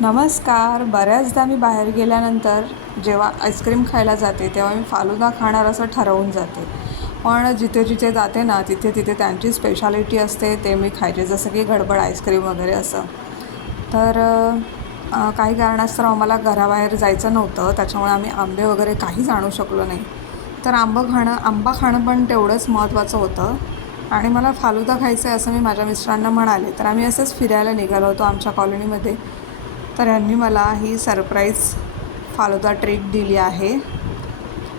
नमस्कार. बऱ्याचदा मी बाहेर गेल्यानंतर जेव्हा आईस्क्रीम खायला जाते तेव्हा मी फालुदा खाणार असं ठरवून जाते. पण जिथे जिथे जाते ना तिथे तिथे त्यांची स्पेशालिटी असते ते मी खायचे, जसं की गडबड आईस्क्रीम वगैरे असं. तर काही कारणास्तव आम्हाला घराबाहेर जायचं नव्हतं, त्याच्यामुळे आम्ही आंबे वगैरे काहीच आणू शकलो नाही. तर आंबा खाणं पण तेवढंच महत्त्वाचं होतं आणि मला फालुदा खायचं आहे असं मी माझ्या मिस्टरांना म्हणाले. तर आम्ही असंच फिरायला निघालो होतो आमच्या कॉलनीमध्ये. तर यांनी मला ही सरप्राईज फालुदा ट्रीट दिली आहे.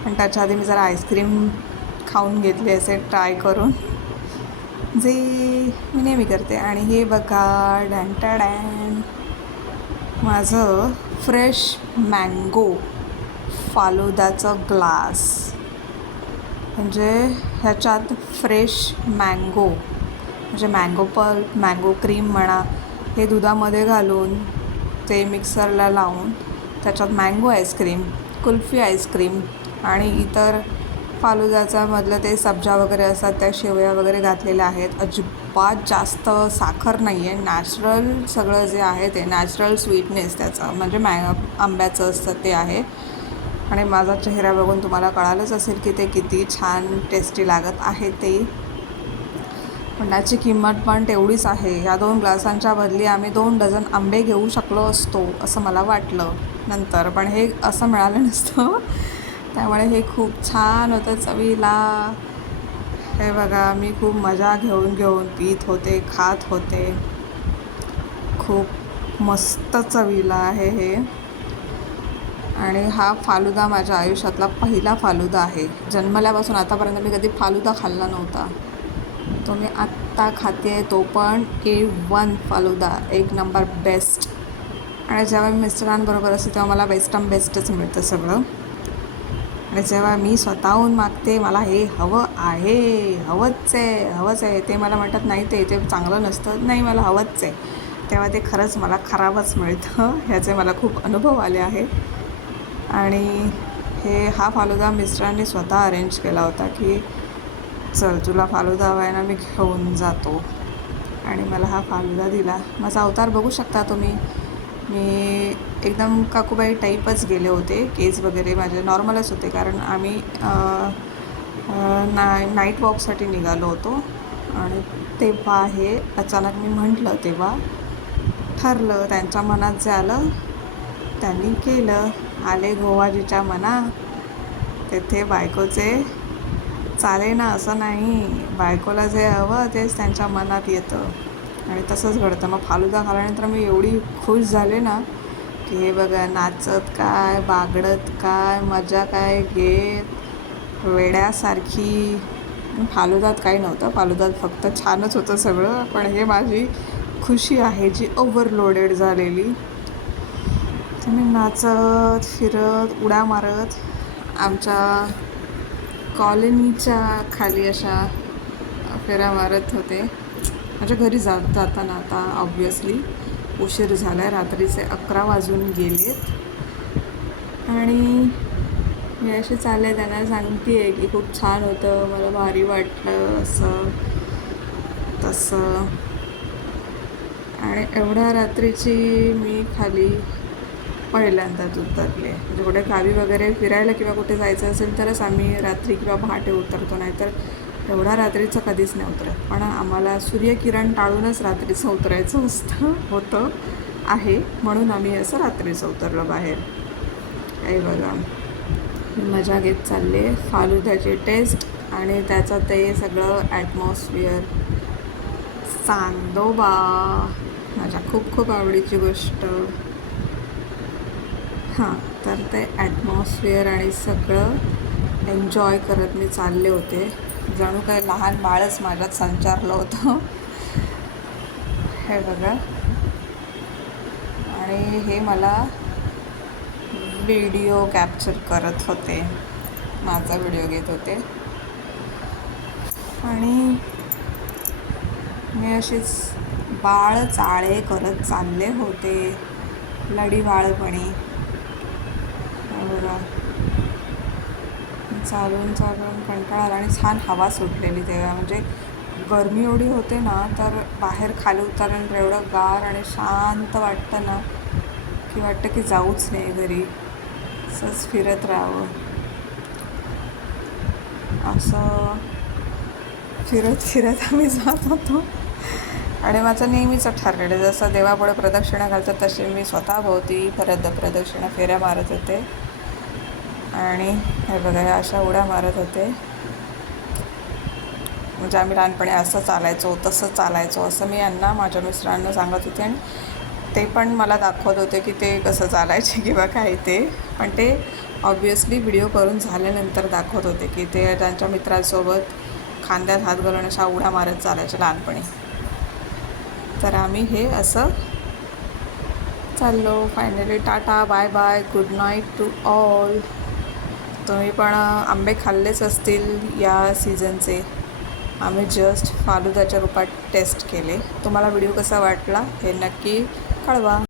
पण त्याच्या आधी मी जरा आईस्क्रीम खाऊन घेतले असे ट्राय करून, जे मी नेहमी करते. आणि हे बघा, डॅन माझं फ्रेश मँगो फालुदाचं ग्लास. म्हणजे ह्याच्यात फ्रेश मँगो म्हणजे मँगो पल्प, मँगो क्रीम म्हणा, हे दुधामध्ये घालून ते मिक्सरला लावून त्याच्यात मँगो आईस्क्रीम, कुल्फी आईस्क्रीम आणि इतर फालुदाचा मधलं ते सब्जा वगैरे असतात त्या शेवया वगैरे घातलेल्या आहेत. अजिबात जास्त साखर नाही आहे, नॅचरल सगळं जे आहे ते नॅचरल स्वीटनेस त्याचं म्हणजे आंब्याचं असतं ते आहे. आणि माझा चेहरा बघून तुम्हाला कळालंच असेल की ते किती छान टेस्टी लागत आहे ते. पण त्याची किंमत पण तेवढीच आहे. या 2 ग्लासांच्या बदली आम्ही 2 डझन आंबे घेऊ शकलो असतो असं मला वाटलं नंतर, पण हे असं मिळालं नसतं. त्यामुळे हे खूप छान होतं चवीला. हे बघा, मी खूप मजा घेऊन पीत होते, खात होते. खूप मस्त चवीला आहे हे. आणि हा फालुदा माझ्या आयुष्यातला पहिला फालुदा आहे. जन्मल्यापासून आतापर्यंत मी कधी फालुदा खाल्ला नव्हता. तो मी आत्ता खाते आहे, तो पण A1 फालुदा, 1 नंबर बेस्ट. आणि जेव्हा मी मिस्टरांबरोबर असते तेव्हा मला बेस्टच मिळतं सगळं. आणि जेव्हा मी स्वतःहून मागते मला हे हवं आहे, हवंच आहे, ते मला म्हणतात नाही ते चांगलं नसतं, नाही मला हवंच आहे, तेव्हा ते खरंच मला खराबच मिळतं. ह्याचे मला खूप अनुभव आले आहे. आणि हा फालुदा मिस्टरांनी स्वतः अरेंज केला होता की चल तुला फालुदा हवा आहे ना, मी घेऊन जातो. आणि मला हा फालुदा दिला. माझा अवतार बघू शकता तुम्ही. मी एकदम काकूबाई टाईपच गेले होते. केस वगैरे माझे नॉर्मलच होते, कारण आम्ही नाईट वॉकसाठी निघालो होतो. आणि तेव्हा हे अचानक मी म्हटलं तेव्हा ठरलं. त्यांच्या मनात जे आलं त्यांनी केलं. आले गोवाजीच्या मना, तेथे बायकोचे चाले ना असं नाही. बायकोला जे हवं तेच त्यांच्या मनात येतं आणि तसंच घडतं. मग फालुदा खाल्यानंतर मी एवढी खुश झाले ना की हे बघा, नाचत काय, बागडत काय, मजा काय घेत वेड्यासारखी. फालुदात काही नव्हतं, फालुदात फक्त छानच होतं सगळं. पण हे माझी खुशी आहे जी ओव्हरलोडेड झालेली. तर मी नाचत फिरत उड्या मारत आमच्या कॉलनीच्या खाली अशा फेऱ्या मारत होते. माझ्या घरी जाताना आता ऑब्व्हियसली उशीर झाला आहे, रात्रीचे 11 वाजून गेलेत. आणि मी असे चालले त्यांना सांगते आहे की खूप छान होतं, मला भारी वाटलं असं तसं. आणि एवढ्या रात्रीची मी खाली पहिल्यांदाच उतरले. म्हणजे कुठे गावी वगैरे फिरायला किंवा कुठे जायचं असेल तरच आम्ही रात्री किंवा पहाटे उतरतो, नाहीतर एवढ्या रात्रीचं कधीच नाही उतरत. पण आम्हाला सूर्यकिरण टाळूनच रात्रीचं उतरायचं होतं आहे, म्हणून आम्ही असं रात्रीचं उतरलो बाहेर. हे बघा, मजा घेत चालले फालुद्याची टेस्ट आणि त्याचं ते सगळं ॲटमॉस्फिअर. चांदोबा माझ्या खूप खूप आवडीची गोष्ट. हां, तर ते ॲटमॉस्फिअर आणि सगळं एन्जॉय करत मी चालले होते. जणू काय लहान बाळच माझ्यात संचारलं होतं. हे बघा, आणि हे मला व्हिडिओ कॅप्चर करत होते, माझा व्हिडिओ घेत होते. आणि मी अशीच बाळ चाळे करत चालले होते, लडी बाळपणी. बघा, चालून कंटाळा आला आणि छान हवा सुटलेली तेव्हा. म्हणजे गरमी एवढी होते ना, तर बाहेर खाली उतरल्यानंतर एवढं गार आणि शांत वाटतं ना की वाटतं की जाऊच नाही घरी, असंच फिरत राहावं. असं फिरत फिरत आम्ही जात होतो. आणि माझं नेहमीचं ठरलेलं, जसं देवापुढे प्रदक्षिणा घालतात तसे मी स्वतःभोवती प्रदक्षिणा फेऱ्या मारत होते. आणि हे बघा, ह्या अशा उड्या मारत होते. म्हणजे आम्ही लहानपणी असं चालायचो, तसं चालायचो, असं मी यांना, माझ्या मिस्टरांना सांगत होते. आणि ते पण मला दाखवत होते की ते कसं चालायचे किंवा काय ते. पण ते ऑब्वियसली व्हिडिओ करून झाल्यानंतर दाखवत होते की ते त्यांच्या मित्रांसोबत खांद्यात हात घालून अशा उड्या मारत चालायचे लहानपणी. तर आम्ही हे असं चाललो. Finally tata, bye bye, good night to all. तुम्ही पण आंबे खाल्लेच असतील या सीझनचे. आम्ही जस्ट फालुदाच्या रूपात टेस्ट केले. तुम्हाला व्हिडिओ कसा वाटला हे नक्की कळवा.